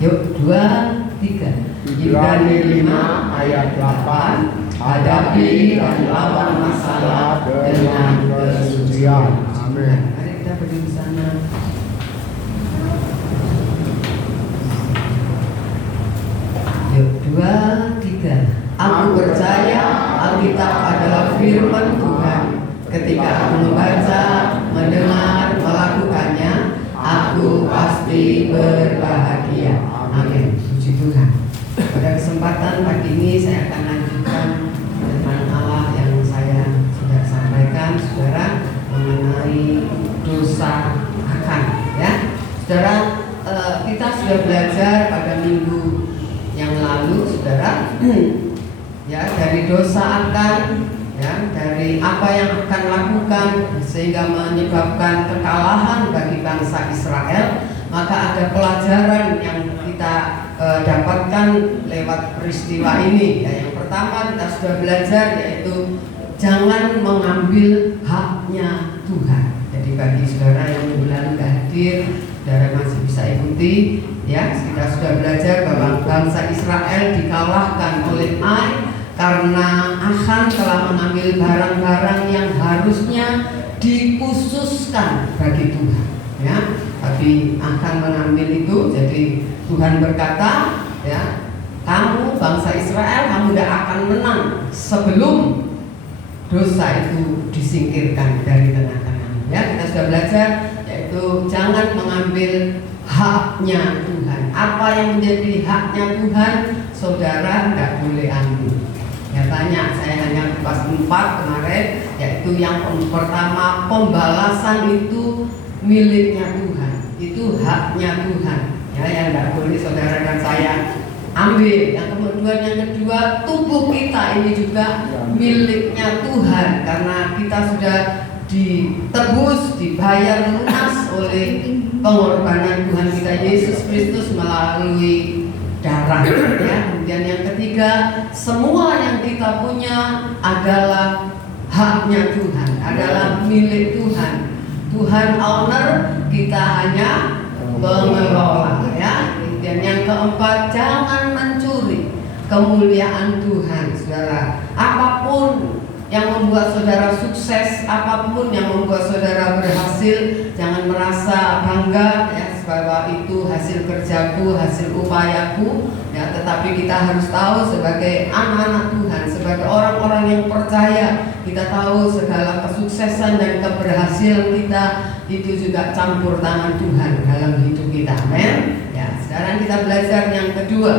Yuk, 2, 3. Ibrani 5 ayat 8. Hadapi dan lawan masalah dengan kesucian. Amin. Mari kita berdiri di sana. Yuk, 2, 3. Aku percaya Alkitab adalah firman Tuhan. Ketika aku membaca, mendengar, melakukannya, aku pasti berbahagia. Amin. Puji Tuhan. Pada kesempatan pagi ini saya akan lanjutkan tentang Allah yang saya sudah sampaikan, saudara, mengenai dosa akan. Ya, saudara, kita sudah belajar pada minggu yang lalu, saudara, ya, dari dosa akan, ya, dari apa yang akan lakukan sehingga menyebabkan kekalahan bagi bangsa Israel. Maka ada pelajaran yang kita dapatkan lewat peristiwa ini. Ya, yang pertama kita sudah belajar yaitu jangan mengambil haknya Tuhan. Jadi bagi saudara yang minggu lalu hadir, saudara masih bisa ikuti. Ya, kita sudah belajar bahwa bangsa Israel dikalahkan oleh Ai karena Achan telah mengambil barang-barang yang harusnya dikhususkan bagi Tuhan. Ya, tapi Achan mengambil itu. Jadi Tuhan berkata, ya, kamu bangsa Israel, kamu tidak akan menang sebelum dosa itu disingkirkan dari tengah-tengah. Ya, kita sudah belajar yaitu jangan mengambil haknya Tuhan. Apa yang menjadi haknya Tuhan, saudara tidak boleh ambil. Ya, banyak, saya hanya pas 4 kemarin, yaitu yang pertama, pembalasan itu miliknya Tuhan, itu haknya Tuhan. Ya, yang tidak boleh saudara dan saya ambil. Yang kemudian yang kedua, tubuh kita ini juga miliknya Tuhan, karena kita sudah ditebus, dibayar lunas oleh pengorbanan Tuhan kita Yesus Kristus melalui darah. Ya, kemudian yang ketiga, semua yang kita punya adalah haknya Tuhan, adalah milik Tuhan. Tuhan owner, kita hanya pengelola. Ya, kemudian yang keempat, jangan mencuri kemuliaan Tuhan, saudara. Apapun yang membuat saudara sukses, apapun yang membuat saudara berhasil, jangan merasa bangga, ya, bahwa itu hasil kerjaku, hasil upayaku, ya, tetapi kita harus tahu sebagai anak-anak Tuhan, sebagai orang-orang yang percaya, kita tahu segala kesuksesan dan keberhasilan kita itu juga campur tangan Tuhan dalam hidup kita. Amin. Ya, sekarang kita belajar yang kedua.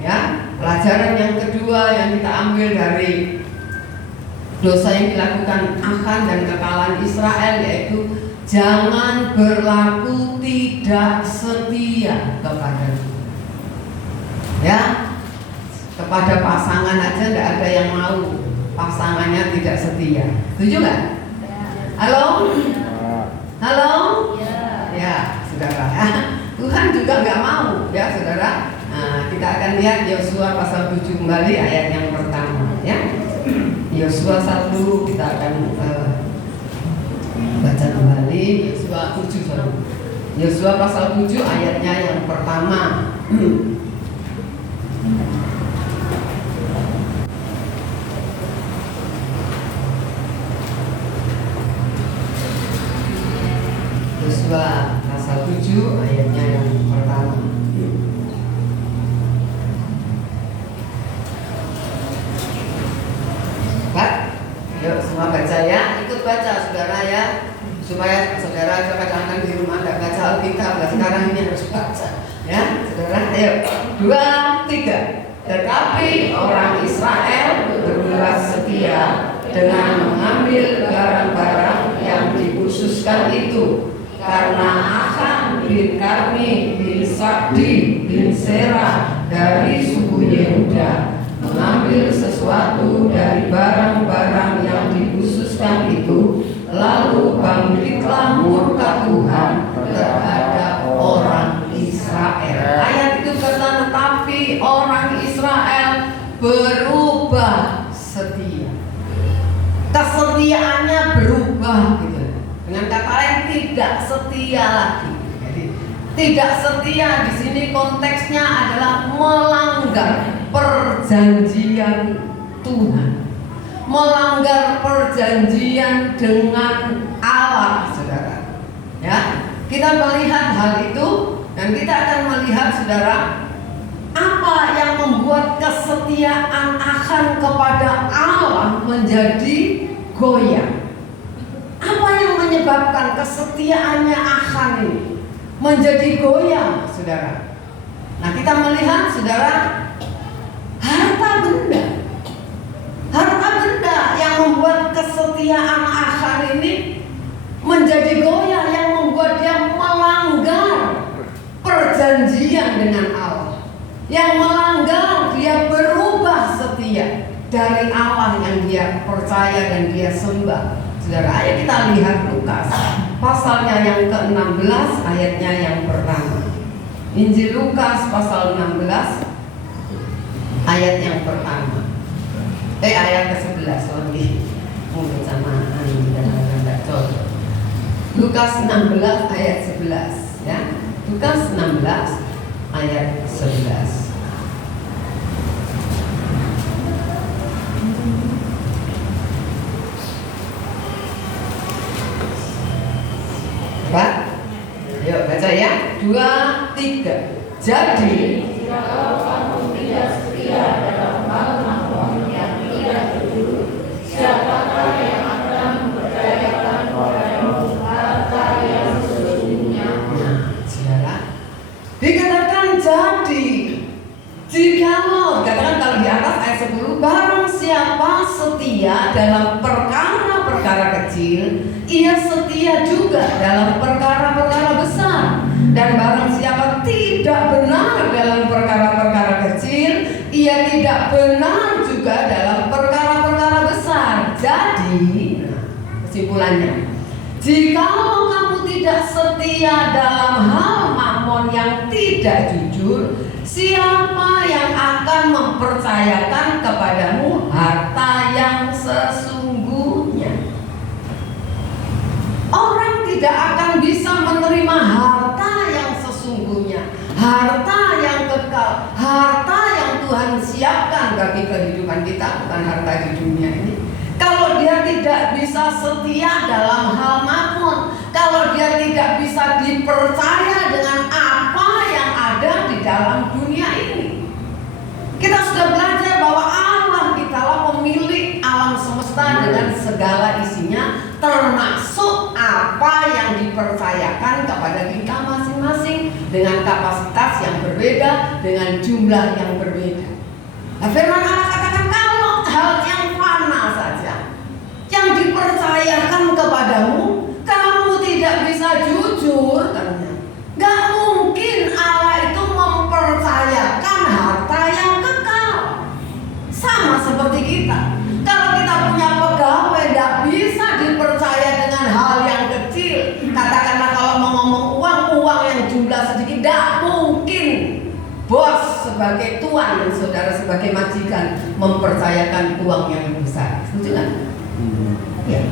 Ya, pelajaran yang kedua yang kita ambil dari dosa yang dilakukan Achan dan kekalahan Israel, yaitu jangan berlaku tidak setia kepada Tuhan. Ya, kepada pasangan aja tidak ada yang mau pasangannya tidak setia. Setuju nggak? Halo? Halo? Ya, saudara. Tuhan juga nggak mau, ya, saudara. Nah, kita akan lihat Yosua pasal 7 kembali ayat yang pertama. Ya, Yosua 1 kita akan baca kembali. Yosua 7, sorry. Yosua pasal 7 ayatnya yang pertama. Yosua pasal 7 ayatnya yang pertama. Pak, yuk semua baca ya, ikut baca saudara ya, supaya saudara kadang-kadang di rumah tidak baca Alkitab, sekarang ini harus baca ya, saudara. Ayo, 2, 3. Tetapi orang Israel berulah setia dengan mengambil barang-barang yang dikhususkan itu, karena Achan bin Karmi bin Sabdi bin Serah dari suku Yehuda mengambil sesuatu dari barang-barang yang dikhususkan itu, lalu bangkitlah murka Tuhan terhadap orang Israel. Ayat itu kata, tetapi orang Israel berubah setia. Kesetiaannya berubah gitu. Dengan kata lain tidak setia lagi. Jadi Tidak setia di sini konteksnya adalah melanggar perjanjian Tuhan, melanggar perjanjian dengan Allah, saudara. Ya, kita melihat hal itu dan kita akan melihat, saudara, apa yang membuat kesetiaan Achan kepada Allah menjadi goyah. Apa yang menyebabkan kesetiaannya Achan ini menjadi goyah, saudara? Nah, kita melihat, saudara, harta benda yang membuat kesetiaan Achan ini menjadi goyah, yang membuat dia melanggar perjanjian dengan Allah, yang melanggar, dia berubah setia dari Allah yang dia percaya dan dia sembah. Saudara, ayo kita lihat Lukas pasalnya yang ke-16 ayatnya yang pertama. Injil Lukas pasal 16 ayat yang pertama. Ayat ke-11, sorry. Mulut sama enggak cocok. Lukas 16 ayat 11 ya. Lukas 16 ayat 11. Pak, yuk baca ya. 2, 3. Jadi jika kamu tidak setia dalam hal mamon yang tidak jujur, siapakah yang akan mempercayakan padamu harta yang sesungguhnya? Nah, saudara, dikatakan jadi, jikalau, katakan kalau di atas ayat 10, barang siapa setia dalam perkara-perkara kecil, ia setia juga dalam perkara-perkara besar. Dan barang siapa tidak benar dalam perkara-perkara kecil, ia tidak benar juga dalam perkara-perkara besar. Jadi, kesimpulannya, jikalau kamu tidak setia dalam hal mamon yang tidak jujur, siapa yang akan mempercayakan kepadamu harta yang sesungguhnya? Orang tidak akan bisa menerima harta yang sesungguhnya, harta yang kekal, harta yang Tuhan siapkan bagi kehidupan kita, bukan harta di dunia ini. Kalau dia tidak bisa setia dalam hal mamon, kalau dia tidak bisa dipercaya dengan apa yang ada di dalam dunia ini. Kita sudah belajar bahwa Allah kitalah pemilik alam semesta dengan segala isinya, termasuk apa yang dipercayakan kepada kita masing-masing dengan kapasitas yang berbeda, dengan jumlah yang berbeda. Nah, firman Allah katakan kalau hal yang fana saja yang dipercayakan kepadamu, kamu tidak bisa jujur, katanya. Gak mungkin Allah itu mempercayakan harta yang kekal. Sama seperti kita. Kalau kita punya pegawai, gak bisa dipercaya dengan hal yang kecil. Katakanlah kalau mau ngomong uang yang jumlah sedikit, gak mungkin bos sebagai tuan dan saudara sebagai majikan mempercayakan uang yang besar. Setuju kan? Ya,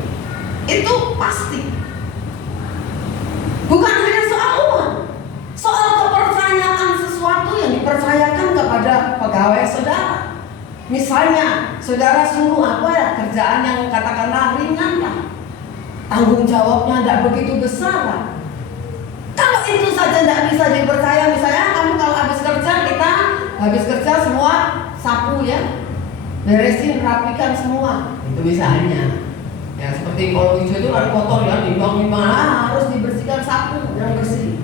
itu pasti. Bukan hanya soal uang, soal kepercayaan sesuatu yang dipercayakan kepada pegawai saudara. Misalnya, saudara suruh apa ya, kerjaan yang katakanlah ringan lah, tanggung jawabnya tidak begitu besar lah. Kalau itu saja tidak bisa dipercaya, misalnya kamu kalau habis kerja, kita habis kerja semua sapu ya, beresin, rapikan semua. Itu misalnya. Ya seperti kalau hijau itu kan kotor ya, nimbang-nimbang harus dibersihkan sapu yang bersih.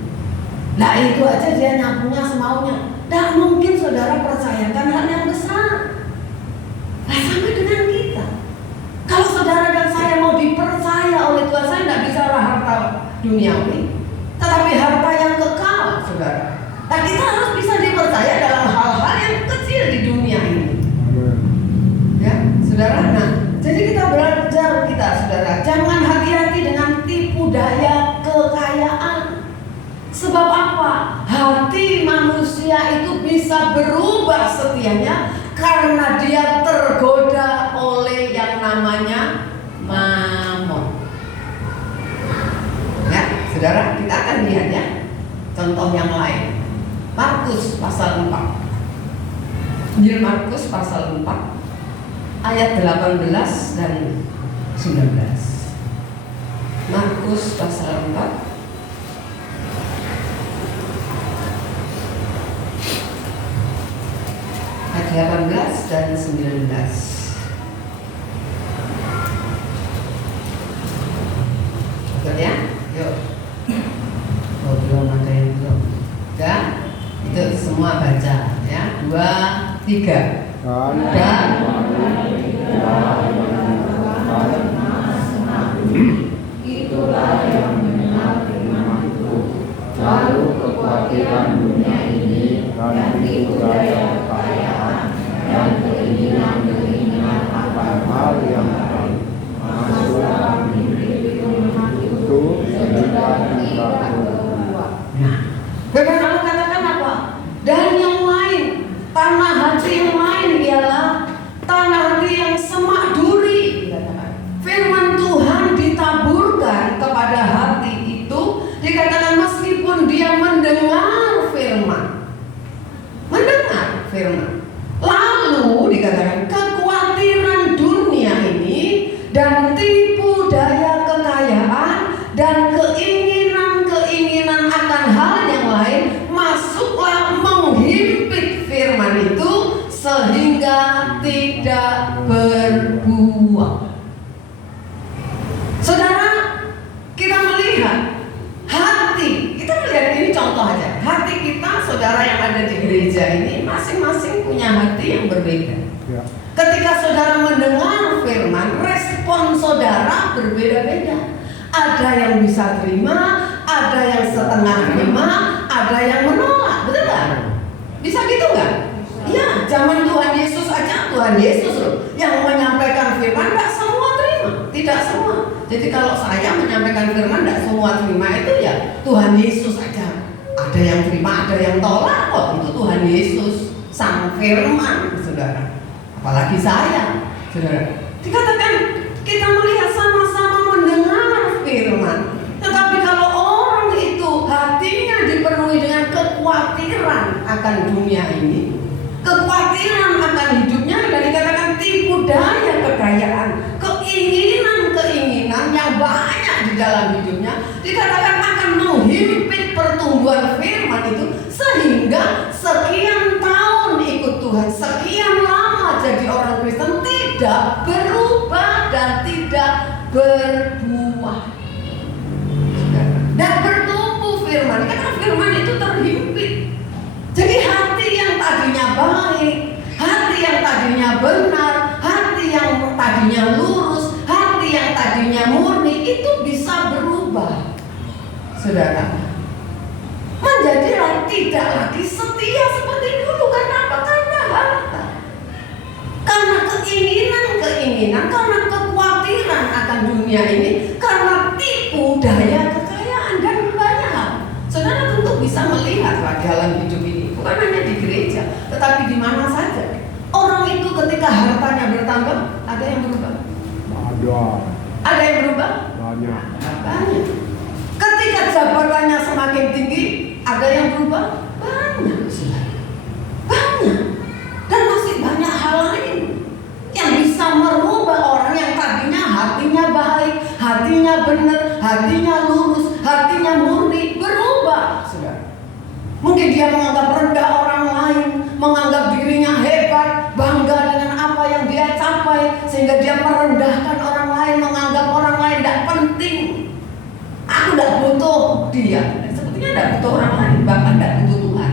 Nah itu aja dia nyapunya semaunya. Tidak mungkin saudara percayakan hal yang besar. Nah sama dengan kita. Kalau saudara dan saya mau dipercaya oleh Tuhan, saya tidak bisa harta duniawi, tetapi harta yang kekal, saudara. Nah kita harus bisa dipercaya dalam hal-hal yang kecil di dunia ini. Ya, saudara. Nah, jadi kita belajar saudara, jangan hati-hati dengan tipu daya kekayaan. Sebab apa? Hati manusia itu bisa berubah setianya karena dia tergoda oleh yang namanya mamon. Ya, saudara, kita akan lihat ya. contoh yang lain. Markus pasal 4. Injil Markus pasal 4 ayat 18 dan 19. Markus pasal 4 ayat 18 dan 19. Betul ya? Yuk. Oh, belum ada yang belum. Udah? Itu semua baca ya. 2, 3. Dan itulah yang mendengar firman-Ku, lalu kekhawatiran dunia ini dan tipu daya kekayaan dan keinginan-keinginan akan hal yang lain masuk dalam mimpi itu sehingga tidak berbuat. nah, Bapak kamu katakan apa? Dan yang lain, tanah hati yang lain ialah tanah hati yang semak duri. Firman Tuhan ditaburkan kepada hati itu, dikatakan meskipun dia mendengar firman, lalu dikatakan kekhawatiran dunia ini dan tipu daya kekayaan dan keinginan-keinginan akan hal yang lain masuklah menghimpit firman itu sehingga tidak berbuah. Saudara, kita melihat hati, kita melihat ini contoh aja. Hati kita, saudara yang ada di gereja ini, masing-masing punya hati yang berbeda. Ya. Ketika saudara mendengar firman, respon saudara berbeda-beda. Ada yang bisa terima, ada yang setengah terima, ada yang menolak, betul nggak? Bisa gitu nggak? Iya, zaman Tuhan Yesus aja, Tuhan Yesus loh yang menyampaikan firman, nggak semua terima, tidak semua. Jadi kalau saya menyampaikan firman tidak semua terima, itu ya Tuhan Yesus aja. Ada yang terima, ada yang tolak kok. Itu Tuhan Yesus, sang firman, saudara. Apalagi saya, saudara. Dikatakan kita melihat sama-sama mendengar firman. Tetapi kalau orang itu hatinya dipenuhi dengan kekhawatiran akan dunia ini, kekhawatiran akan hidupnya, dan dikatakan tipu daya kekayaan, keinginan-keinginan yang banyak di dalam hidupnya, dikatakan akan menghimpit pertumbuhan firman itu, sehingga sekian tahun ikut Tuhan, sekian lama jadi orang Kristen, tidak berubah dan tidak berbuah, dan bertumbuh firman, karena firman itu terhimpit. Jadi hati yang tadinya baik, hati yang tadinya benar, hati yang tadinya lurus, hati yang tadinya murni, itu bisa berubah, saudara, menjadi tidak lagi setia seperti dulu. Karena apa? Karena harta, karena keinginan-keinginan, karena kekhawatiran akan dunia ini, karena tipu daya kekayaan dan banyak hal. Saudara tentu bisa melihat dalam hidup ini, bukan hanya di gereja, tetapi di mana saja. Orang itu ketika hartanya bertambah, ada yang berubah? Ada yang berubah? Banyak. Banyak. Ketika jabatannya semakin tinggi, ada yang berubah? Banyak. Banyak. Dan masih banyak hal lain yang bisa merubah orang yang tadinya hatinya baik, hatinya benar, hatinya lurus, hatinya murni, berubah. Mungkin dia menganggap rendah orang lain, menganggap dirinya hebat, bangga dengan apa yang dia capai, sehingga dia merendahkan orang lain, menganggap orang lain tidak penting. Aku tidak butuh dia, sepertinya tidak butuh orang lain, bahkan tidak butuh Tuhan.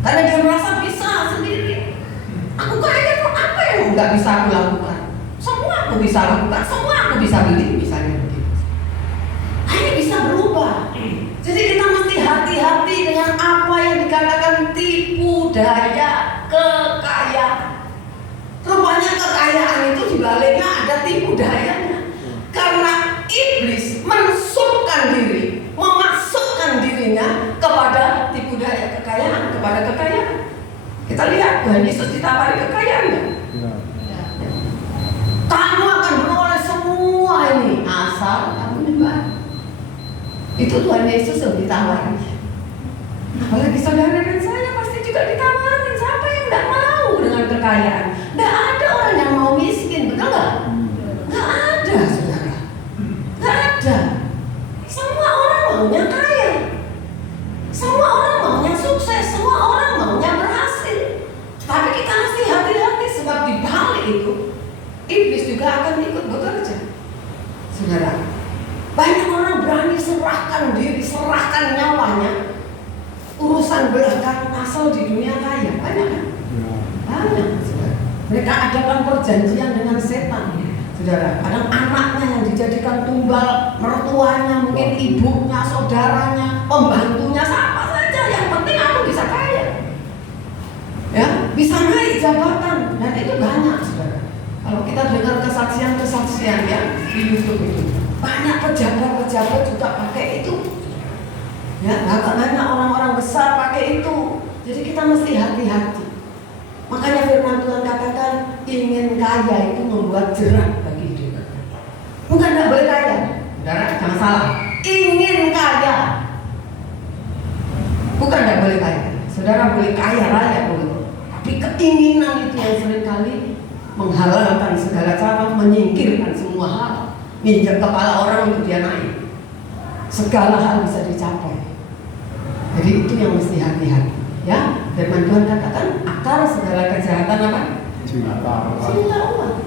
Karena dia merasa bisa sendiri. Aku kaya kok, apa yang nggak bisa aku lakukan? Semua aku bisa lakukan, semua aku bisa beli, misalnya begitu. Ini bisa berubah. Jadi kita mesti hati-hati dengan apa yang dikatakan tipu daya kekayaan. Rupanya kekayaan itu dibaliknya ada tipu dayanya. Karena iblis mensupkan diri, memasukkan dirinya kepada tipu daya kekayaan, kepada kekayaan. Kita lihat Tuhan Yesus ditawari kekayaan ya? Kamu akan beroleh semua ini asal kamu nyembah. Itu Tuhan Yesus yang ditawari. Apalagi saudara dan saya pasti juga ditawarin. Siapa yang nggak mau dengan kekayaan? Nggak ada orang yang mau miskin, betul nggak? Nggak ada, saudara. Nggak ada. Semua orang maunya kaya. Semua orang maunya sukses. Semua orang maunya berhasil. Tapi kita mesti hati-hati sebab di balik itu iblis juga akan ikut bekerja. Saudara, banyak orang berani serahkan diri, serahkan nyawanya urusan belakang asal di dunia kaya. Banyak kan? Banyak, saudara. Mereka adakan perjanjian dengan setan, saudara. Kadang anaknya yang dijadikan tumbal, mertuanya, mungkin ibunya, saudaranya, pembantunya, siapa saja. Yang penting aku bisa kaya, ya, bisa naik jabatan, dan itu banyak, saudara. Kalau kita dengar kesaksian-kesaksian ya di YouTube itu, banyak pejabat-pejabat juga pakai itu. Ya, banyak orang-orang besar pakai itu. Jadi kita mesti hati-hati. Makanya firman Tuhan katakan ingin kaya itu membuat jerat bagi hidup. Bukan tidak boleh kaya, saudara, jangan salah. Ingin kaya, bukan tidak boleh kaya. Saudara boleh kaya raya boleh. Tapi keinginan itu yang seringkali menghalalkan segala cara, menyingkirkan semua hal, nginjak kepala orang untuk dia naik. Segala hal bisa dicapai. Jadi itu yang mesti hati-hati, ya. Firman Tuhan katakan akar segala kejahatan apa? Cinta uang.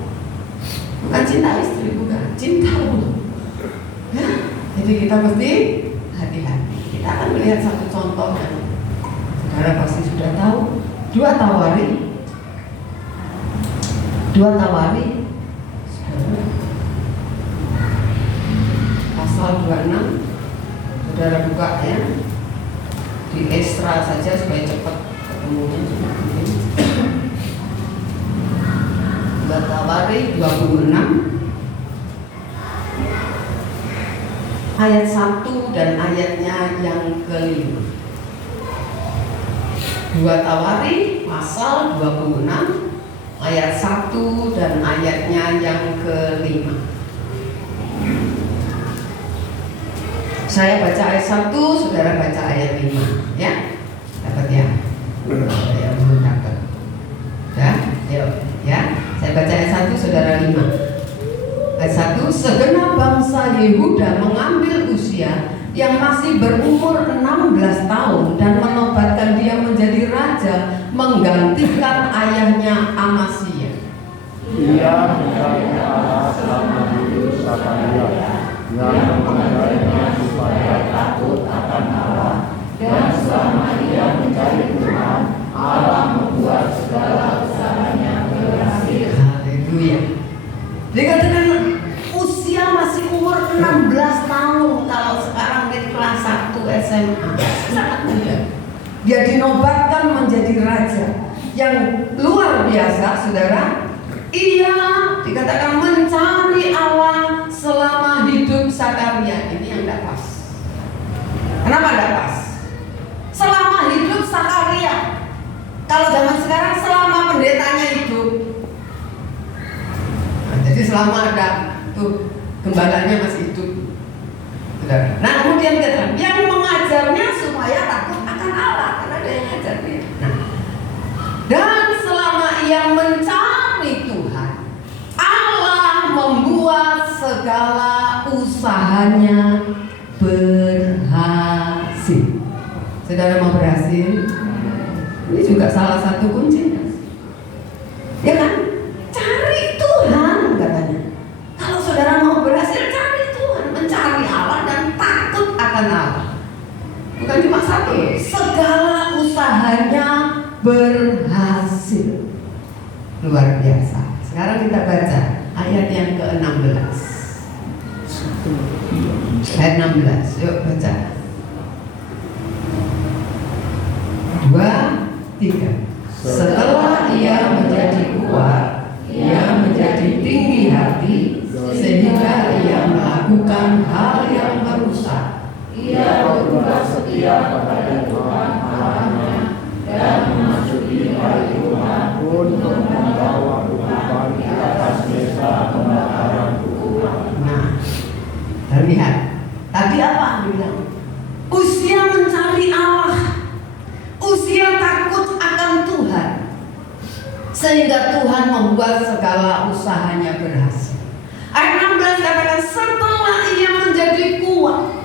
Bukan cinta istri, bukan cinta uang. Ya. Jadi kita mesti hati-hati. Kita akan melihat satu contoh yang saudara pasti sudah tahu. 2 Tawari pasal 26. Saudara buka ya di Esra saja supaya cepat ketemunya. 2 Tawari 26 ayat 1 dan ayatnya yang kelima. 2 Tawari pasal 26 ayat 1 dan ayatnya yang kelima. Saya baca ayat 1, saudara baca ayat 5, ya? Dapat ya? Yang belum dapat. Ya? Ayo, ya. Saya baca ayat 1, saudara 5. Ayat 1, segenap bangsa Yehuda mengambil Uzia yang masih berumur 16 tahun dan menobatkan dia menjadi raja, menggantikan ayahnya Amazia. Ia mencari Allah selama hidup Sakaria, yang mengajarinya supaya takut akan Allah, dan selama ia mencari Tuhan, Allah membuat segala usahanya berhasil. Haleluya. Dikatakan usia masih umur 16 tahun. Kalau sekarang dia kelas 1 SMA, sangat muda. Dia dinobatkan menjadi raja yang luar biasa, saudara. Ia dikatakan mencari Allah selama hidup Sakaria. Ini yang tidak pas. Kenapa tidak pas? Selama hidup Sakaria. Kalau zaman sekarang selama pendetanya hidup. Nah, jadi selama ada tuh gembalanya masih hidup. Nah kemudian kita yang mengajarnya supaya takut akan Allah, karena dia yang ngajarnya. Nah, dan selama ia mencari Tuhan, Allah membuat segala usahanya berhasil. Saudara mau berhasil? Ini juga salah satu kuncinya, ya kan? Cari Tuhan katanya. Kalau saudara mau berhasil, cari Tuhan, mencari Allah dan takut akan Allah. Bukan cuma satu, segala usahanya berhasil. Luar biasa. Sekarang kita baca ayat yang ke-16. Ayat 16, yuk baca. 2, 3. Setelah ia menjadi kuat, ia menjadi tinggi hati, sehingga ia melakukan hal yang merusak. Ia berubah setia kepada Tuhan Allahnya dan memasuki hari Tuhan untuk membawa hukuman di atas desa pembakaran hukuman. Nah, terlihat. Tadi apa dibilang? Uzia mencari Allah. sehingga Tuhan membuat segala usahanya berhasil. Ayat 16 katakan setelah ia menjadi kuat,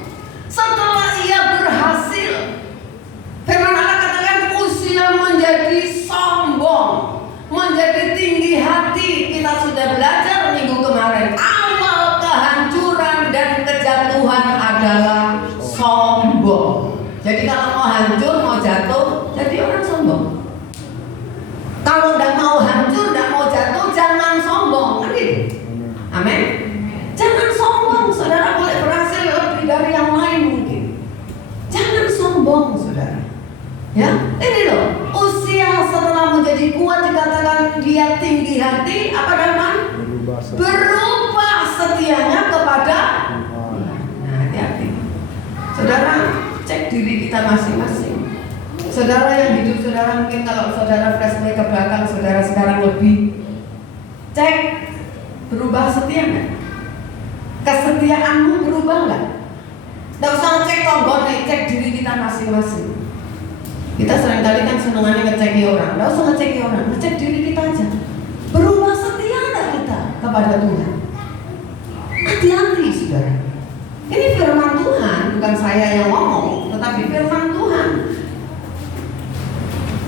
setelah ia berhasil, firman Allah katakan Uzia menjadi sombong, menjadi tinggi hati. Kita sudah belajar minggu kemarin, awal kehancuran dan kejatuhan adalah sombong. Jadi kalau mau hancur, mau jatuh, jadi orang sombong. Kalau tidak mau hancur, tidak mau jatuh, jangan sombong, kan gitu. Amin. Jangan sombong, saudara boleh berhasil lebih dari yang lain mungkin. Jangan sombong, saudara. Ya, ini loh. Uzia setelah menjadi kuat dikatakan dia tinggi hati, apa namanya? Berubah setianya kepada Tuhan. Nah, hati-hati. Saudara, cek diri kita masing-masing. Saudara yang hidup saudara, mungkin kalau saudara flashback ke belakang, saudara sekarang lebih cek, berubah setia nggak? Kesetiaanmu berubah nggak? Nggak usah cek tombol, cek diri kita masing-masing. Kita seringkali kan senengannya ngeceki orang, nggak usah ngeceki orang, ngecek diri kita aja. Berubah setia nggak kita kepada Tuhan? Hati-hati, saudara. Ini firman Tuhan, bukan saya yang ngomong, tetapi firman Tuhan.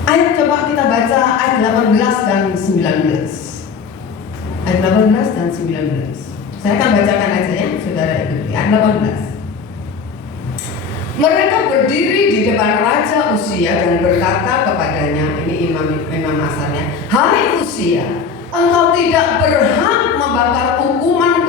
Ayo coba kita baca ayat 18 dan 19. Ayat 18 dan 19. Saya akan bacakan aja ya, saudara ikuti. Ayat 18. Mereka berdiri di depan Raja Uzia dan berkata kepadanya, ini Imam Asarnya, hai Uzia, engkau tidak berhak membakar hukuman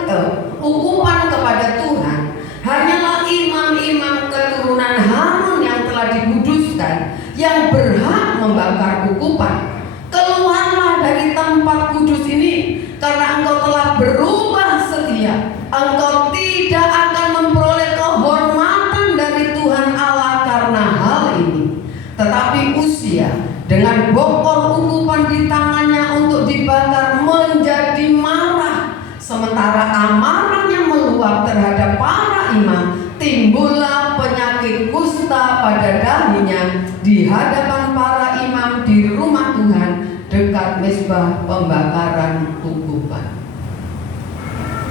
kepada Tuhan. Hanyalah imam-imam keturunan Harun yang telah dikuduskan yang berhak membakar hukuman. Keluarlah dari tempat kudus ini, karena engkau telah berubah setia. Engkau tidak akan memperoleh kehormatan dari Tuhan Allah karena hal ini. Tetapi Uzia dengan bokor ukupan di tangannya untuk dibakar menjadi marah. Sementara amarahnya meluap terhadap para imam, timbullah penyakit kusta pada dahinya di hadapan para imam di rumah Tuhan dekat mezbah pembakaran ukupan.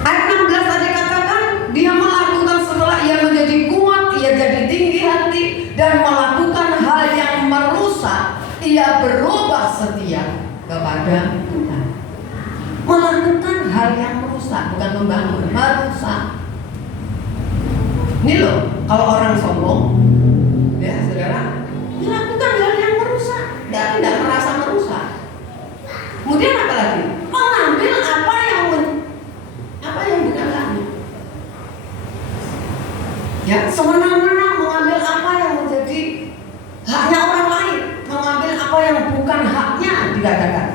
Ayat 16 tadi katakan dia melakukan setelah ia menjadi kuat, ia jadi tinggi hati dan melakukan hal yang merusak, ia berubah setia kepada Tuhan. Melakukan hal yang merusak, bukan membangun, merusak. Ini loh, kalau orang sombong, ya saudara, melakukan hal yang merusak, dia tidak merasa merusak. Kemudian apa lagi? Mengambil apa yang bukan haknya. Ya, sewenang-wenang mengambil apa yang menjadi haknya orang lain, mengambil apa yang bukan haknya dikatakan.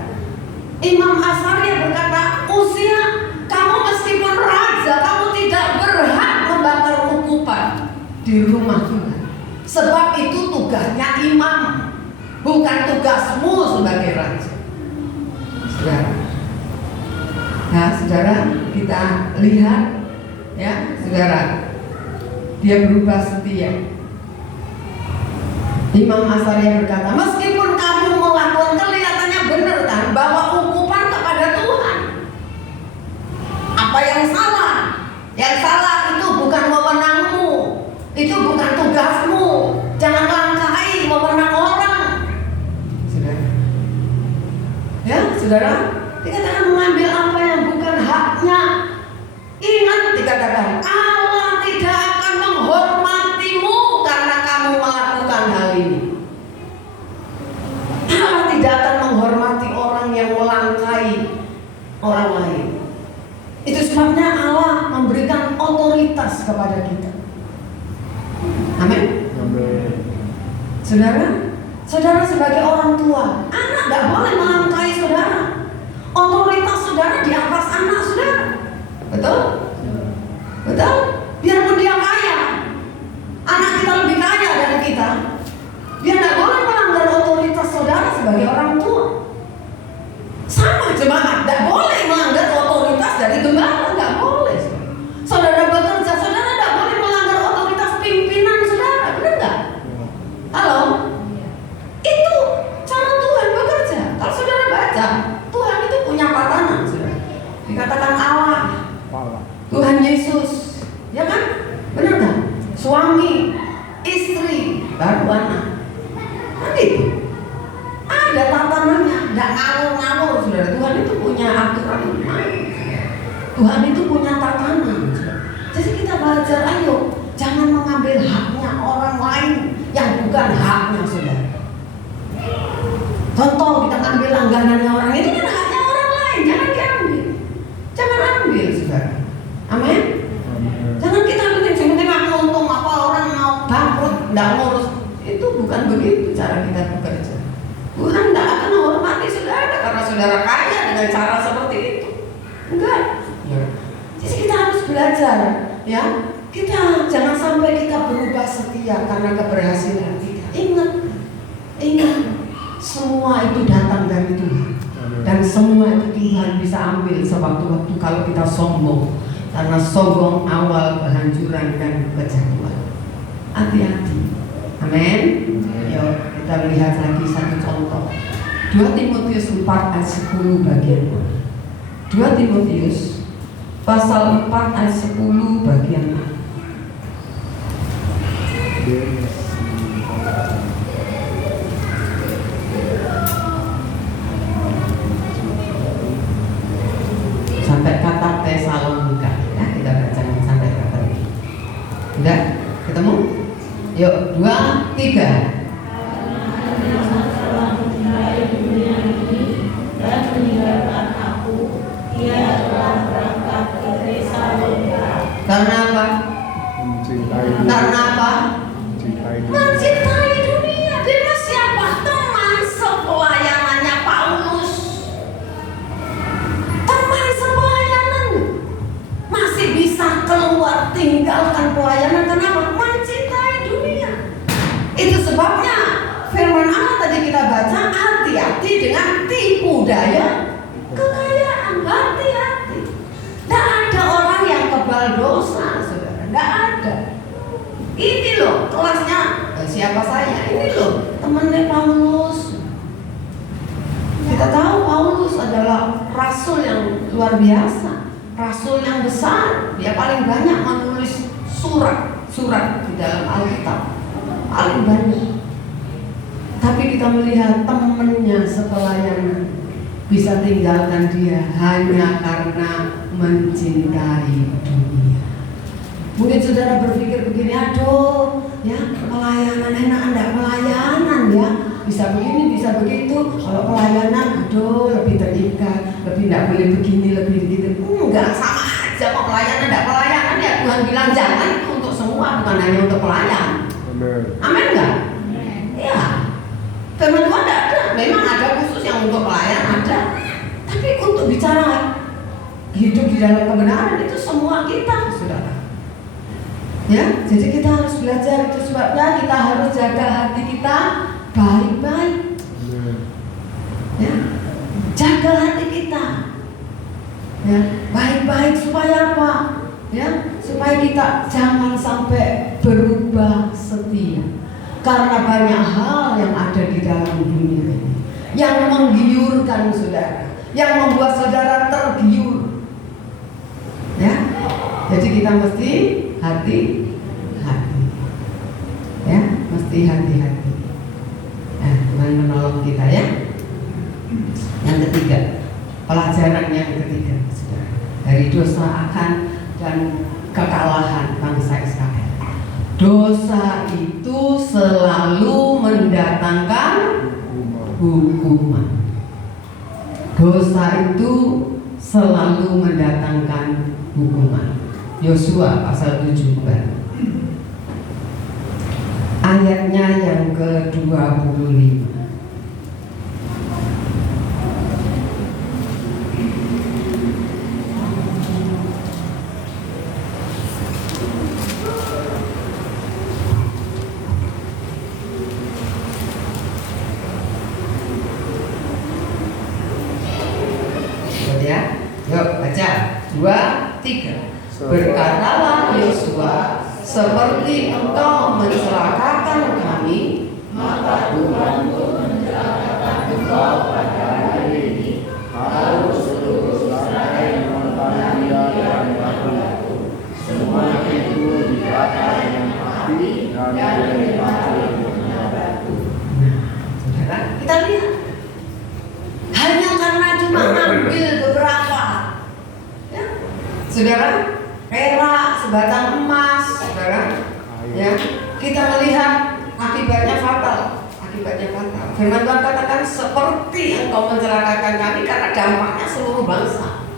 Imam Asarya berkata, Uzia, kamu meskipun raja, kamu tidak berhak membakar ukupan di rumah Tuhan. Sebab itu tugasnya imam, bukan tugasmu sebagai raja. Saudara. Nah, saudara, kita lihat ya, saudara. Dia berubah setia. Imam Asarya berkata, meskipun kamu melakukan, kelihatannya benar kan, bahwa ukupan kepada Tuhan. Apa yang salah? Yang salah itu bukan wewenangmu, itu bukan tugasmu. Jangan langkahi wewenang orang. Saudara. Ya, saudara, dikatakan mengambil apa yang bukan haknya. Ingat dikatakan, Allah tidak akan menghormatimu karena kamu melakukan hal ini. Allah tidak akan menghormati orang yang melangkai orang lain. Itu sebabnya Allah memberikan otoritas kepada kita. Amin. Saudara sebagai orang tua, anak tidak boleh melangkai saudara. Otoritas saudara di atas anak saudara. Betul? Betul? Biarpun dia kaya, anak kita lebih kaya dari kita, dia tidak boleh melanggar otoritas saudara sebagai orang tua. Sama jemaat, tidak boleh melanggar otoritas dari gembala, tidak boleh. Saudara bekerja, saudara tidak boleh melanggar otoritas pimpinan saudara, benar nggak? Halo? Itu cara Tuhan bekerja. Kalau saudara baca ngawur-ngawur, saudara. Tuhan itu punya aturan main. Tuhan itu punya tatanan. Jadi kita belajar, ayo jangan mengambil haknya orang lain yang bukan haknya, saudara. Contoh, kita ngambil langganannya orang, itu kan haknya orang lain, jangan diambil. Jangan ambil, saudara. Amin. Jangan kita penting aku untung apa orang mau bangkrut, nggak ngurus. Itu bukan begitu cara kita bekerja. Tuhan tidak akan menghormati saudara karena saudara kaya dengan cara seperti itu. Enggak. Ya. Jadi kita harus belajar, ya. Kita jangan sampai kita berubah setia karena keberhasilan kita. Ingat, semua itu datang dari Tuhan. Dan semua itu Tuhan bisa ambil sewaktu-waktu kalau kita sombong. Karena sombong awal kehancuran dan kejatuhan. Hati-hati. Amin. Yuk kita lihat lagi satu contoh. 2 Timotius 4 ayat 10 bagian 2 Timotius pasal 4 ayat 10 bagian 6. Sampai kata Tesalonika, ya, kita baca sampai kata ini. Udah ketemu? Yuk 2, 3. Dan meninggalkan aku, ia telah berangkat ke Tesalonika. Karena apa? Karena apa? Mencintai dunia. Dia siapa? Teman sepelayanannya Paulus. Teman sepelayanan masih bisa keluar tinggalkan pelayanan. Kenapa? Mencintai dunia. Itu sebabnya firman Allah tadi kita baca, hati-hati dengan tipu daya kekayaan. Hati-hati. Tidak ada orang yang kebal dosa, saudara. Tidak ada. Ini loh kelasnya siapa saya? Ini loh temannya Paulus. Kita tahu Paulus adalah rasul yang luar biasa, rasul yang besar. Dia paling banyak menulis surat di dalam Alkitab, paling banyak. Tapi kita melihat temannya sepelayanan bisa tinggalkan dia hanya karena mencintai dunia. Mungkin saudara berpikir begini, aduh, ya pelayanan enak, enggak pelayanan ya, bisa begini, bisa begitu. Kalau pelayanan, aduh, lebih terikat, lebih enggak boleh begini, lebih begitu. Enggak, sama aja kok pelayanan, enggak pelayanan ya. Tuhan bilang jangan, itu untuk semua, bukan hanya untuk pelayan. Amin enggak? Ya. Firman Tuhan tidak ada, memang ada khusus yang untuk pelayan ada, tapi untuk bicara hidup di dalam kebenaran itu semua kita, saudara. Ya, jadi kita harus belajar, itu sebabnya kita harus jaga hati kita baik-baik. Ya, jaga hati kita, ya, baik-baik supaya apa? Ya, supaya kita jangan sampai berubah setia. Karena banyak hal yang ada di dalam dunia ini yang menggiurkan saudara, yang membuat saudara tergiur. Ya, jadi kita mesti hati-hati. Ya, mesti hati-hati. Nah, Tuhan menolong kita ya. Yang ketiga, pelajaran yang ketiga, saudara, dari dosa akan dan kekalahan bangsa Israel. Dosa itu selalu mendatangkan hukuman. Dosa itu selalu mendatangkan hukuman. Yosua pasal 7 ayatnya yang ke-25. Ya, yuk baca 2, 3. Berkatalah Yosua, seperti engkau mencelakakan kami, maka Tuhan pun mencelakakan engkau pada hari ini. Harus seluruh Israel menonton dia dan batu. Semua itu dibakar dengan api dan dilempar dengan batu. Saudara, kita lihat hari Saudara, perak, sebatang emas, saudara, ya, kita melihat akibatnya fatal. Firman Tuhan katakan seperti engkau mencelakakan kami, karena dampaknya seluruh bangsa.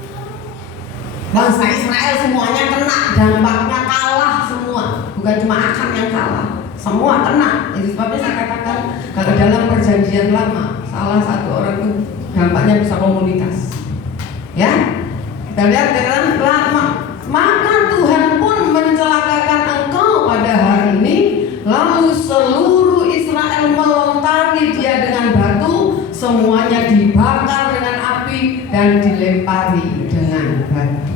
Bangsa Israel semuanya kena, dampaknya kalah semua. Bukan cuma Akan yang kalah, semua kena. Jadi sebabnya saya katakan kalau dalam perjanjian lama salah satu orang itu dampaknya bisa komunitas. Ya, kita lihat dalam lama, maka Tuhan pun mencelakakan engkau pada hari ini. Lalu seluruh Israel melontari dia dengan batu, semuanya dibakar dengan api dan dilempari dengan batu.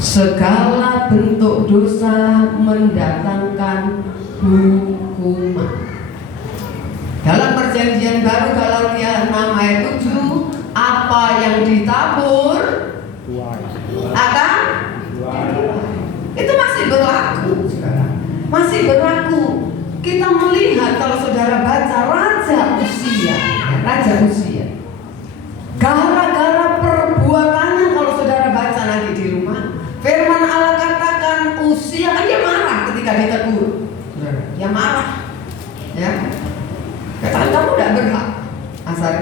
Segala bentuk dosa mendatangkan hukuman. Dalam perjanjian baru Galatia 6 ayat 7, apa yang ditabur akan itu masih berlaku, saudara. Masih berlaku. Kita melihat kalau saudara baca Raja Uzia, gara-gara perbuatannya, kalau saudara baca nanti di rumah, firman Allah katakan Uzia kan dia marah ketika ditegur. Dia marah, ya. Katakan kamu tidak berhak.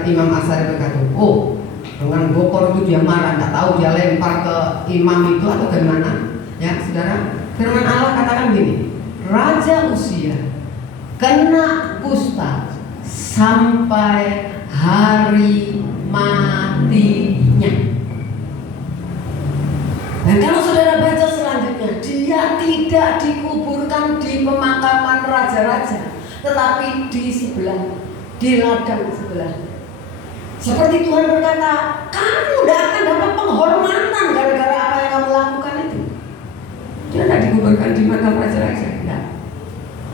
Imam Asari berkata, oh, dengan bokor itu dia marah, nggak tahu dia lempar ke imam itu atau bagaimana. Ya, saudara, firman Allah katakan gini, Raja Uzia kena kusta sampai hari matinya. Dan kalau saudara baca selanjutnya, dia tidak dikuburkan di pemakaman raja-raja, tetapi di sebelah, di ladang sebelah. Seperti Tuhan berkata, kamu tidak akan dapat penghormatan gara-gara apa yang kamu lakukan itu. Dia tidak dikuburkan di makam raja-raja, tidak.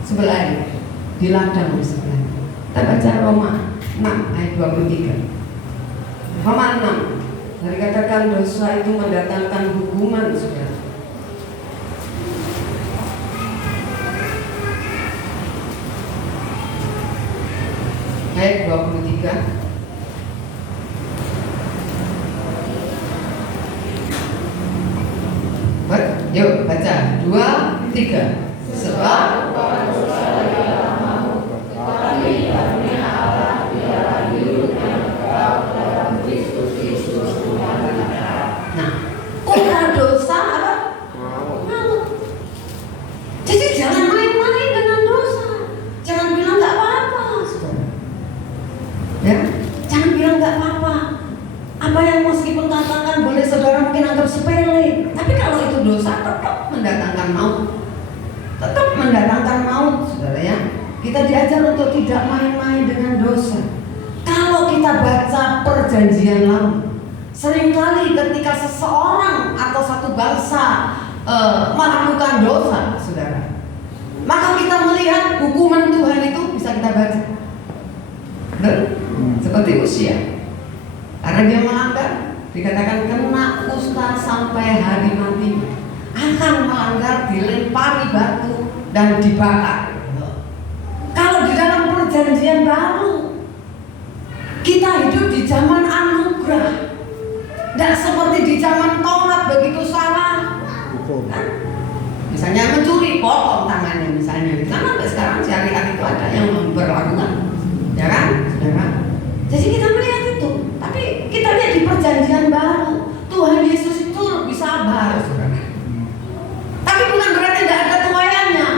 Sebelahnya, di ladang di sebelah. Kita baca Roma 6 ayat 23. Roma 6, dari katakan dosa itu mendatangkan hukuman, saudara. Ayat 23. Yuk baca 2, 3. Sebab nah, ulah dosa apa? Maut. Jadi jangan main-main dengan dosa. Jangan bilang nggak apa-apa, saudara. Ya, jangan bilang nggak apa-apa. Apa yang meskipun katakan boleh saudara mungkin anggap sepele, tapi kalau itu dosa tetap mendatangkan maut. Tetap mendatangkan maut, saudara ya. Kita diajar untuk tidak main-main dengan dosa. Kalau kita baca perjanjian lama, seringkali ketika seseorang atau satu bangsa melakukan dosa, saudara, maka kita melihat hukuman Tuhan itu bisa kita baca. Seperti Uzia, karena dia melanggar, dikatakan kena kusta sampai hari mati. Akan melanggar, dilempari batu dan dibakar. Kalau di dalam perjanjian baru, kita hidup di zaman anugerah, dan seperti di zaman Taurat begitu salah. Kan? Misalnya mencuri, potong tangannya misalnya. Karena sampai sekarang syariat itu ada yang memperlakukan, ya kan, saudara? Jadi kita melihat itu. Tapi kita lihat di perjanjian baru, Tuhan Yesus itu lebih sabar, saudara. Tapi bukan berarti tidak ada tuayannya.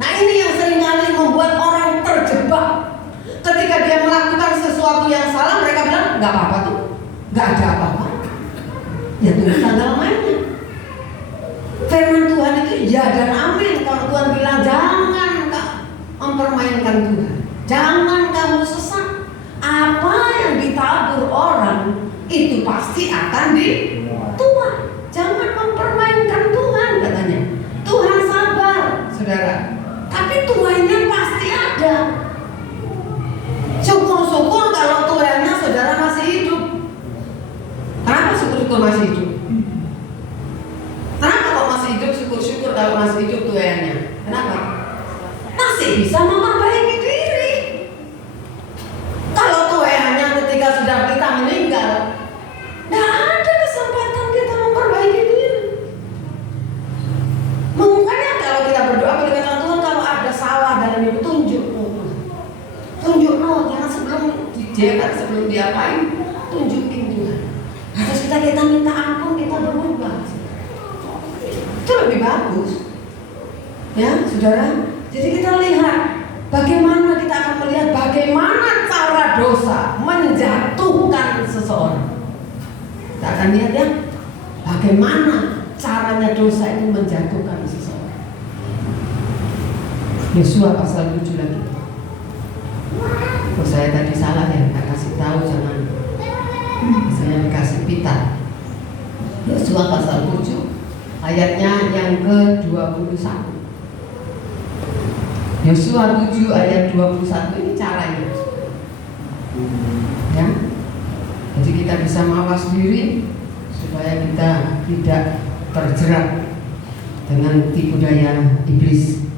Nah ini yang seringkali membuat orang terjebak. Ketika dia melakukan sesuatu yang salah, mereka bilang nggak apa-apa tuh, nggak ada apa-apa. Ya tunggu tanggal mainnya. Firman Tuhan itu ya dan amin. Kalau Tuhan bilang jangan mempermainkan Tuhan, jangan kamu sesat. Apa yang ditabur orang itu pasti akan dituai. Jangan mempermainkan Tuhan, katanya. Tuhan sabar, saudara. Tapi tuainya pasti ada. Syukur-syukur kalau tuainya saudara masih hidup. Kenapa syukur-syukur masih hidup? Kenapa kok masih hidup syukur-syukur kalau masih hidup tuainya? Kenapa? Masih bisa memperbaiki diri. Kalau tuainya ketika sudah kita meninggal, tidak ada kesempatan Tunjuk jangan sebelum dijekat, sebelum diapain, tunjukin Tuhan. Terus kita minta ampun, kita berubah. Itu lebih bagus, ya saudara. Jadi kita lihat bagaimana kita akan melihat bagaimana cara dosa menjatuhkan seseorang. Kita akan lihat ya, bagaimana caranya dosa itu menjatuhkan seseorang. Yosua pasal 7 lagi. Kalau saya tadi salah ya, tak kasih tahu jangan. Misalnya dikasih pita. Yosua pasal 7 ayatnya yang ke-21. Yosua 7 ayat 21 ini caranya. Ya. Jadi kita bisa mawas diri supaya kita tidak terjerat dengan tipu daya iblis.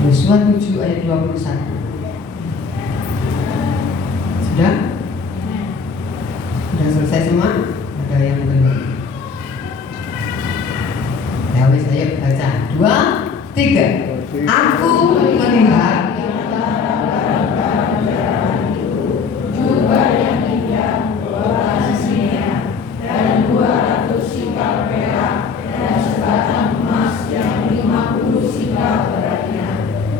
Yosua 7 ayat 21. Sudah? Sudah selesai semua? Ada yang belum? Ya wis, ayo baca. 2, 3. Aku melihat juga yang indah 12 sinar dan 200 sikal perak dan sebatang emas yang 50 sikal beratnya.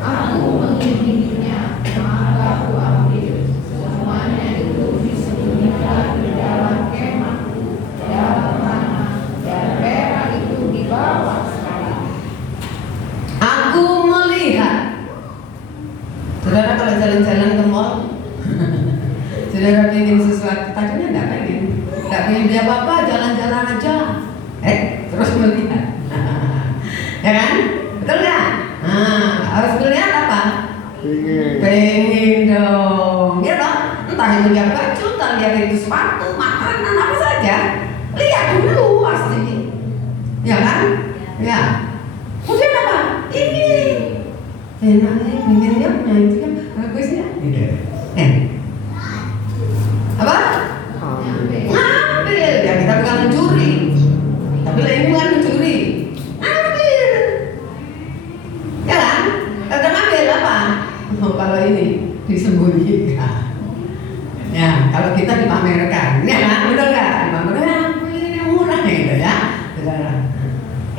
Aku mengiringinya, maka aku ambil. Semuanya itu disembunyikan di dalam kemahku, dalam tanah, dan perak itu dibawa sekali. aku melihat. Saudara kalau jalan-jalan ke mall, saudara pengen sesuatu, tadinya nggak pengen beli apa-apa, jalan-jalan aja. Terus melihat, ya kan? Betul nggak? Harus melihat apa? Pengen dong, ya toh? Entah itu lihat baju, entah lihat itu sepatu, makanan, apa saja. Lihat dulu pasti, ya kan? Ya. Kemudian apa? Ini enaknya, pinggirnya punya itu kan bagusnya. Apa? Ngambil. Ya kita bukan mencuri, tapi ini bukan mencuri. Ambil, ya kan? Kita ngambil apa? Kalau ini disembunyikan. Ya, kalau kita dipamerkan, ya kan? Betul nggak? Dipamerkan, ini murah gitu ya, saudara.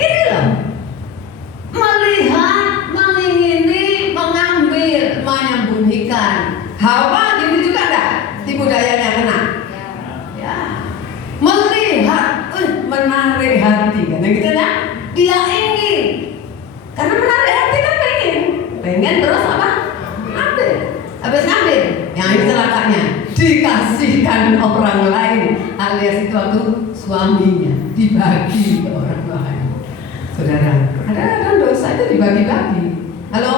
Ini loh, melihat, mengingini, mengambil, menyembunyikan. Hawa gini juga enggak? Tipu dayanya kena. Ya. Melihat, menarik hati kan gitu ya. Dia ingin. Karena menarik hati kan pengen terus apa? Ambil. Habis ngambil, yang ini celakanya dikasihkan orang lain, alias itu waktu suaminya dibagi ke orang lain. Saudara, ada dosa itu dibagi-bagi. Halo,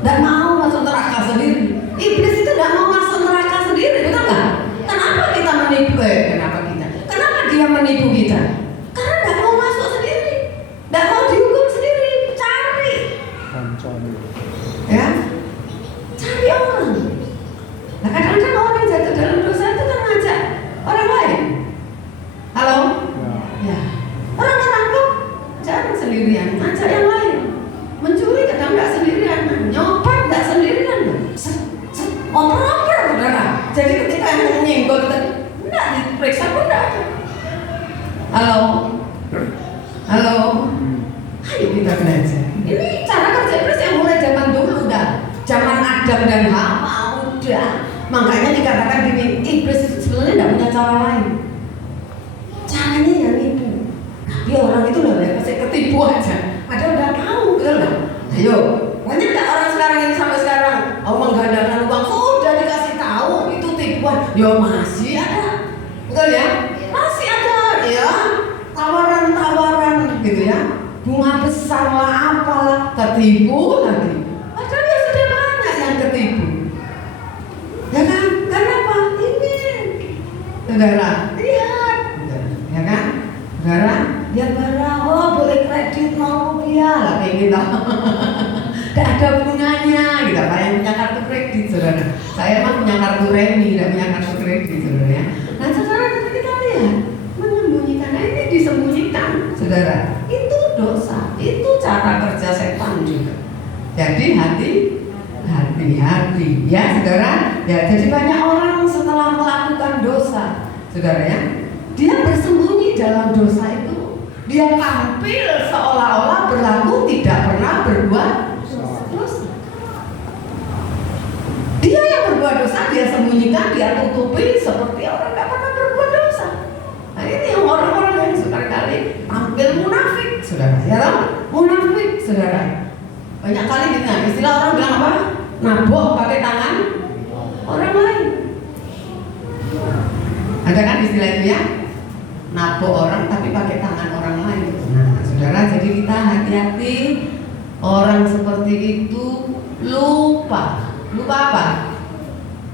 tidak mau masuk neraka sendiri. Iblis itu tidak mau masuk neraka sendiri, betul nggak? Kenapa kita menipu? Kenapa dia menipu kita? Karena tidak mau masuk sendiri, tidak mau dihukum sendiri, cari. Ya, cari orang. Nah, kadang-kadang orang yang jatuh dalam dosa itu kan ngajak orang lain. Halo, ya. Orang merampok jangan sendirian, ngajak yang lain. Mencuri kadang nggak sendirian, nyopet nggak sendirian. Oper-oper, saudara. Jadi ketika yang menyinggol kita nggak diperiksa pun nggak ada. Halo, halo. Ayo kita belajar. Ini cara kerja iblis yang mulai zaman dulu udah, zaman Adam dan Hawa udah. Makanya dikatakan gini, iblis itu sebenarnya nggak punya cara lain. Caranya yang nipu. Tapi orang itu udah pasti ketipu aja. Ada udah tahu, betul nggak? Ayo, banyak nggak orang sekarang ini sampai sekarang menggandakan uang sudah dikasih tahu itu tipuan. Yo masih ada, betul ya? Masih ada, ya. Tawaran-tawaran gitu ya. Bunga besar lah, apalah, tertipu lagi. Padahal ya sudah banyak yang tertipu. Ya kan? Kenapa? Ini, saudara, lihat, ya kan? Saudara, lihat barang, oh boleh kredit 0 rupiah, lah pengen tahu. Tidak ada bunganya, gitu. Apa yang punya kartu kredit, saudara? Saya mah punya kartu remi, tidak punya kartu kredit, saudara ya. Nah, saudara kita lihat, menyembunyikan, nah ini disembunyikan, saudara. Itu dosa, itu cara kerja setan juga. Jadi hati-hati hati. Ya saudara, ya jadi banyak orang setelah melakukan dosa, saudara ya, dia bersembunyi dalam dosa itu. Dia tampil seolah-olah berlaku tidak pernah berbuat dosa. Dia yang berbuat dosa dia sembunyikan, dia tutupi seperti orang tidak pernah berbuat dosa. Nah ini yang orang-orang yang sekali-kali tampil munafik, saudara. Ya munafik, saudara. Banyak kali kita istilah orang bilang apa? Nabok pakai tangan orang lain. Ada kan istilah itu ya? Nabok orang tapi pakai tangan orang lain. Nah, saudara, jadi kita hati-hati. Orang seperti itu lupa. Lupa apa?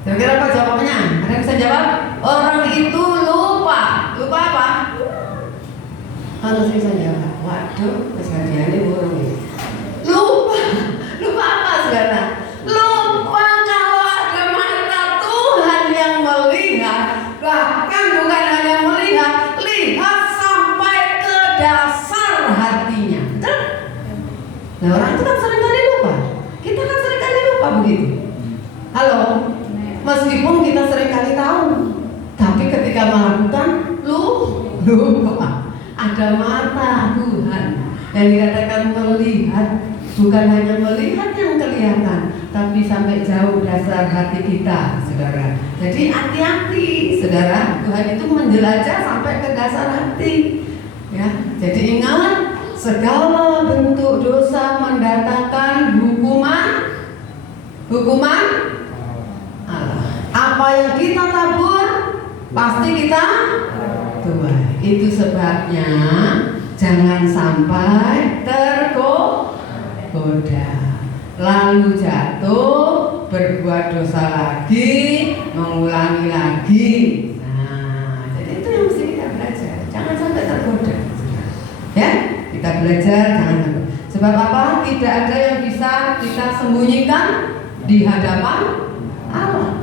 Kira-kira apa jawabannya? Ada yang bisa jawab? Orang itu lupa. Lupa apa? Kalau saya bisa jawab, waduh, kesehariannya burung ini. Lupa. Lupa apa, saudara? Lupa kalau ada mata Tuhan yang melihat. Bahkan bukan hanya melihat, lihat sampai ke dasar hatinya. Betul? Nah, orang itu kan seringkali lupa. Kita kan seringkali lupa begitu. Halo? Meskipun kita seringkali tahu, tapi ketika melakukan, lupa. Ada mata Tuhan yang dikatakan melihat. Bukan hanya melihat yang kelihatan, tapi sampai jauh dasar hati kita, saudara. Jadi hati-hati, saudara. Tuhan itu menjelajah sampai ke dasar hati. Ya, jadi ingat, segala bentuk dosa mendatangkan hukuman Allah. Apa yang kita tabur, pasti kita tuai. Itu sebabnya jangan sampai tergoda, lalu jatuh, berbuat dosa lagi, mengulangi lagi. Nah, jadi itu yang mesti kita belajar. Jangan sampai tergoda. Ya, kita belajar jangan sampai. Sebab apa? Tidak ada yang bisa kita sembunyikan di hadapan Allah.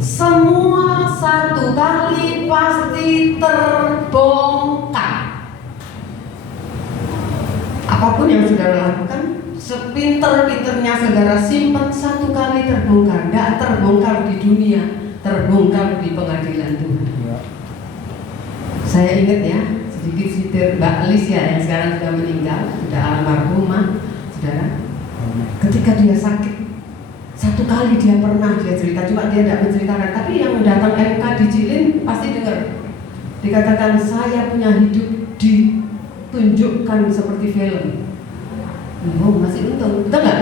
Semua satu kali pasti terbongkar. Apapun yang saudara lakukan, sepinter-pinternya saudara simpan, satu kali terbongkar. Tidak terbongkar di dunia, terbongkar di pengadilan Tuhan. Saya ingat ya, sedikit sitir Mbak Alicia yang sekarang sudah meninggal, sudah almarhumah, saudara. Ketika dia sakit, satu kali dia pernah cerita, cuma dia tidak menceritakan. Tapi yang datang MK di Cilin pasti dengar. Dikatakan saya punya hidup ditunjukkan seperti film. Oh, masih untung, betul nggak?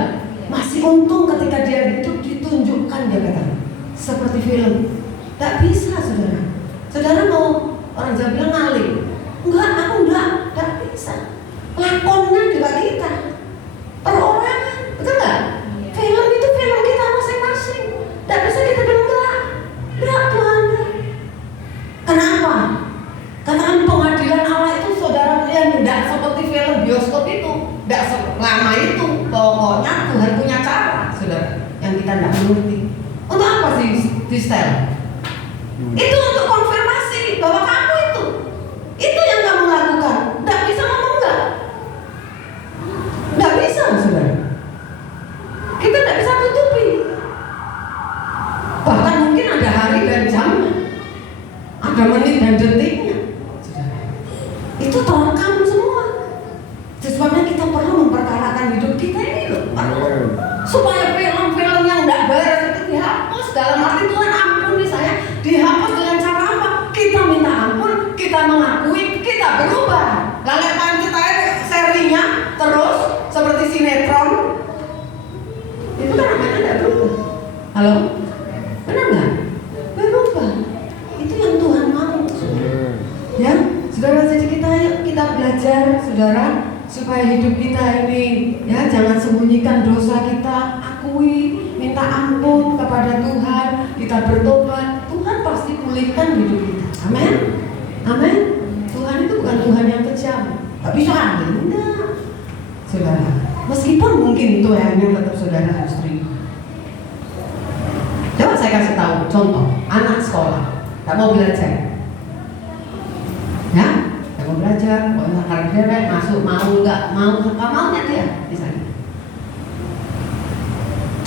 Masih untung ketika dia hidup ditunjukkan, dia kata seperti film. Tidak bisa, saudara. Saudara mau orang Jawa bilang ngalih. Enggak, aku enggak bisa. Lakonnya juga kita, perorangan, betul nggak? Film itu film kita masing-masing. Tidak bisa kita bilang enggak Tuhan. Kenapa? Karena pengadilan Allah itu saudara yang tidak seperti film bioskop itu, tidak selama itu. Pokoknya Tuhan punya cara, saudara, yang kita tidak mengerti. Untuk apa sih di setel? Itu untuk konfirmasi bahwa kamu itu yang kamu lakukan. Tidak bisa ngomong enggak. Tidak bisa, saudara. Kita tidak bisa tutupi. Bahkan mungkin ada hari dan jamnya, ada menit dan detiknya. Itu terekam semua. Sebabnya kita perlu memperkarakan hidup kita ini loh, supaya film-film yang tidak beres itu dihapus. Dalam arti Tuhan ampuni saya, dihapus dengan cara apa? Kita minta ampun, kita mengakui, kita berubah. Lalu kita serinya terus seperti sinetron. Itu kan namanya tidak berubah. Halo? Benar nggak? Berubah. Itu yang Tuhan mau. Ya, saudara, jadi kita belajar, saudara, supaya hidup kita ini ya jangan sembunyikan dosa kita, akui, minta ampun kepada Tuhan, kita bertobat, Tuhan pasti pulihkan hidup kita. Amin. Amin. Tuhan itu bukan Tuhan yang kejam. Tak bisa enggak. Saudara, meskipun mungkin itu hanya tetap saudara harus terima. Coba saya kasih tahu contoh, anak sekolah tak mau belajar. Ya, tak mau belajar, mau harus masuk, mau nggak maunya dia di sana.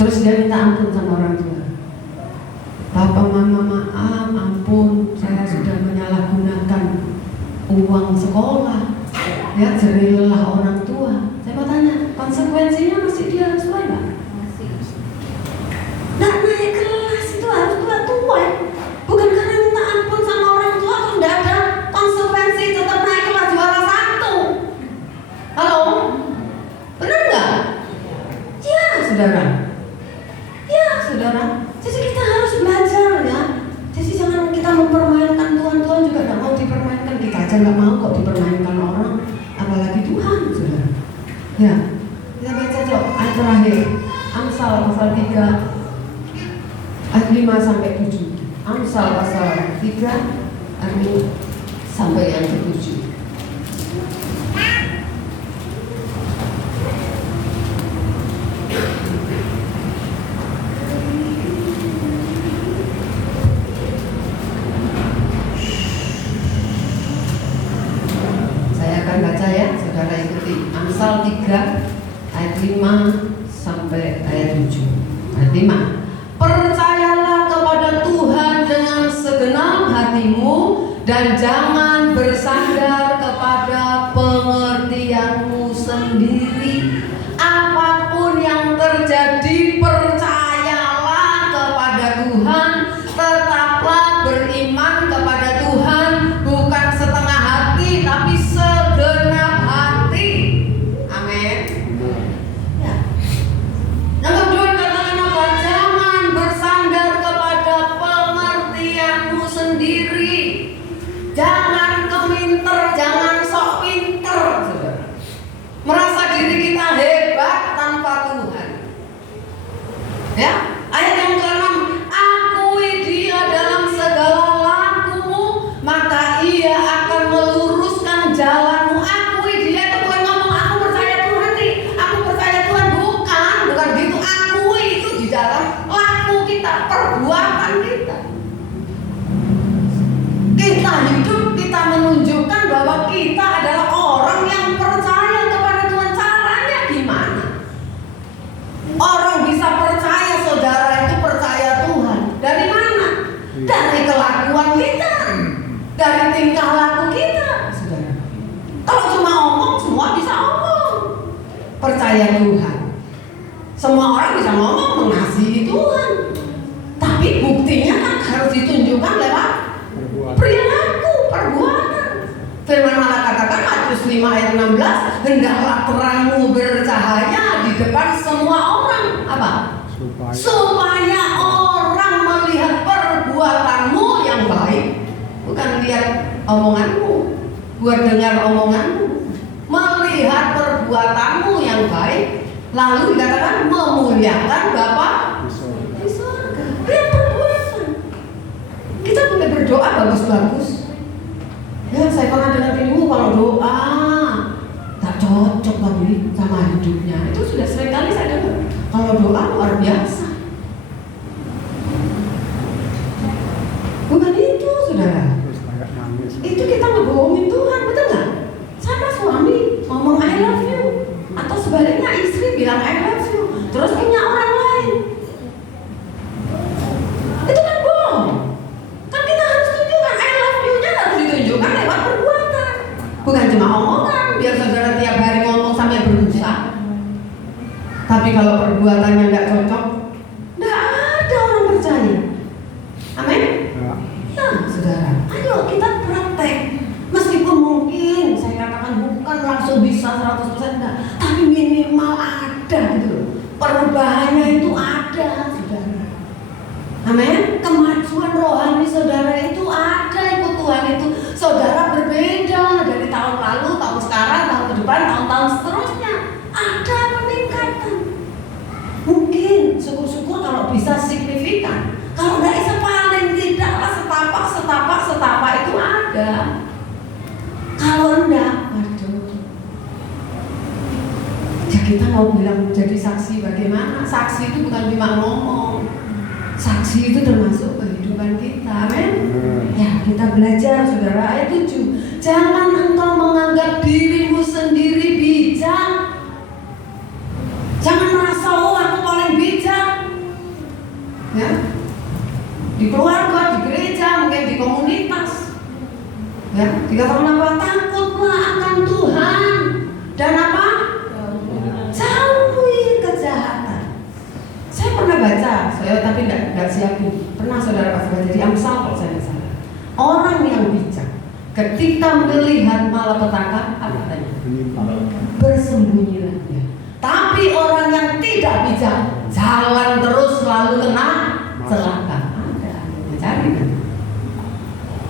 Terus dia minta ampun sama orang tua. Papa mama maaf, ampun, saya sudah menyalahgunakan uang sekolah. Ya, jerih lelah orang tua. Saya mau tanya, konsekuensinya masih dia harus bayar nggak? Nah, naik kelas itu harus tua. Bukan karena minta ampun sama orang tua terus nggak ada konsekuensi, tetap naik kelas juara 1. Halo, benar nggak? Ya, saudara. Ya, saudara. Jadi kita harus belajar ya. Jadi jangan kita mempermainkan Tuhan. Tuhan juga nggak mau dipermainkan. Kita aja nggak mau kok dipermainkan orang, apalagi Tuhan, saudara. Ya, kita baca coba ayat terakhir. Amsal pasal 3 ayat 5 sampai 7. Amsal pasal 3 ayat 5 sampai yang ke-7. Baca ya, saudara ikuti. Amsal 3 ayat 5 sampai ayat 7. Ayat 5. Percayalah kepada Tuhan dengan segenap hatimu dan jangan bersandar kepada pengertianmu sendiri. Apapun yang terjadi, percayalah kepada Tuhan. Tetaplah beriman kepada Tuhan, bukan setengah hati tapi segenap hati. Amin. Ya. Yang kedua katakan apa? Jangan bersandar kepada pengertianmu sendiri. Jangan keminter, jangan sok pinter, saudara. Merasa diri kita hebat tanpa Tuhan. Ya, ayat yang ke-6, akui Dia dalam segala lakumu, maka Ia akan meluruskan jalanmu. Akui Dia itu bukan ngomong aku percaya Tuhan nih, aku percaya Tuhan, bukan gitu. Akui itu di dalam laku kita, perbuatan kita. Kita hidup, kita menunjukkan bahwa kita adalah orang yang percaya kepada Tuhan. Caranya gimana? Orang bisa percaya, saudara itu percaya Tuhan. Dari mana? Dari kelakuan kita, dari tingkah laku kita, saudara. Kalau cuma omong, semua bisa omong. Percaya Tuhan. Semua orang bisa ngomong mengasihi Tuhan. Tapi buktinya kan harus ditunjukkan lewat perilaku, perbuatan. Firman Allah katakan Matius 5 ayat 16, hendaklah terangmu bercahaya di depan semua orang. Apa? Supaya orang melihat perbuatanmu yang baik, bukan lihat omonganmu, buat dengar omonganmu, melihat perbuatanmu yang baik, lalu dikatakan memuliakan Bapa di surga. Lihat perbuatan. Kita boleh berdoa bagus-bagus. Ya, saya pernah dengar ilmu kalau doa tak cocok lagi sama hidupnya. Itu sudah sering kali saya dengar. Kalau doa luar biasa. Bukan itu, saudara. Itu kita ngebohongin Tuhan, betul nggak? Sama suami ngomong I love you, atau sebaliknya istri bilang I love you, terus punya orang lain. Itu kan bohong. Kan kita harus tunjukkan I love you-nya, harus ditunjukkan lewat perbuatan, bukan cuma omongan. Biar saudara tiap hari ngomong sampai berbusa, tapi kalau perbuatannya nggak cocok, nggak ada orang percaya. Amin. Ya, saudara, ayo kita praktek. Meskipun mungkin saya katakan bukan langsung bisa 100% enggak, tapi minimal ada gitu. Perubahannya itu ada, saudara. Amin. Kemajuan rohani saudara itu ada, ikut Tuhan itu. Saudara berbeda dari tahun lalu, tahun sekarang, tahun ke depan, tahun-tahun seterusnya. Ada peningkatan. Mungkin syukur-syukur kalau bisa signifikan. Kalau nggak bisa paling tidaklah setapak itu ada. Kalau enggak, waduh. Ya kita mau bilang jadi saksi bagaimana? Saksi itu bukan cuma ngomong. Saksi itu termasuk kehidupan kita, amin? Ya, kita belajar, saudara. Ayat 7. Jangan engkau menganggap dirimu sendiri bijak. Jangan merasa, oh aku paling bijak. di keluarga, di gereja, mungkin di komunitas. Ya, dikatakan apa? Takutlah akan Tuhan dan apa? Jauhi kejahatan. Saya pernah baca, tapi tidak siapin. Pernah saudara pas baca di Amsal kalau saya tidak salah. Orang yang bijak ketika melihat malapetaka, apa katanya? Bersembunyilah dia. Tapi orang yang tidak bijak jalan terus selalu kena celaka. Ada cari kan?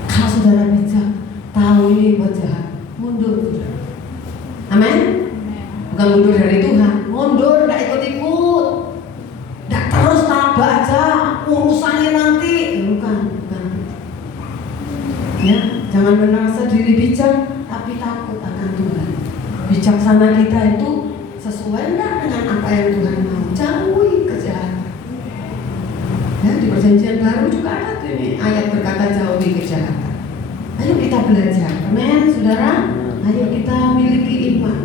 Kalau saudara bijak, tahu ini buat jahat, mundur. Amin. Bukan mundur dari Tuhan, mundur, tidak ikut-ikut, tidak terus tabah aja urusannya nanti. Bukan. Ya, jangan merasa diri bijak tapi takut akan Tuhan. Bijaksana kita itu sesuai enggak dengan apa yang Tuhan mau. Jauhi kejahatan. Ya, di Perjanjian Baru juga ada tuh ini ayat berkata jauhi kejahatan. Ayo kita belajar, amin, saudara. Ayo kita miliki iman.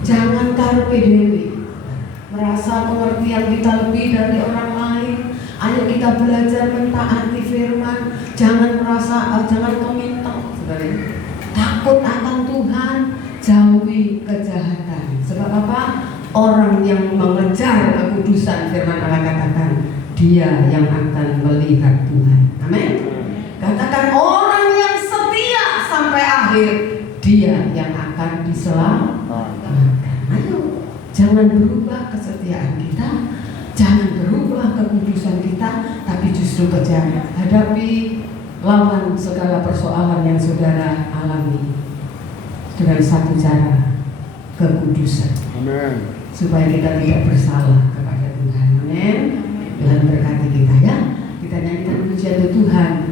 Jangan karpe dewi, merasa pengertian kita lebih dari orang lain. Ayo kita belajar mentaati firman. Jangan merasa, jangan komentar, saudara. Takut akan Tuhan, jauhi kejahatan. Sebab apa? Orang yang mengejar kekudusan, firman Allah katakan, dia yang akan melihat Tuhan. Amin. Katakan orang yang setia sampai akhir, dia yang akan diselamatkan. Ayo, jangan berubah kesetiaan kita, jangan berubah kekudusan kita, tapi justru kejar hadapi lawan segala persoalan yang saudara alami dengan satu cara, kekudusan. Amin. Supaya kita tidak bersalah kepada Tuhan. Amin. Tuhan berkati kita ya.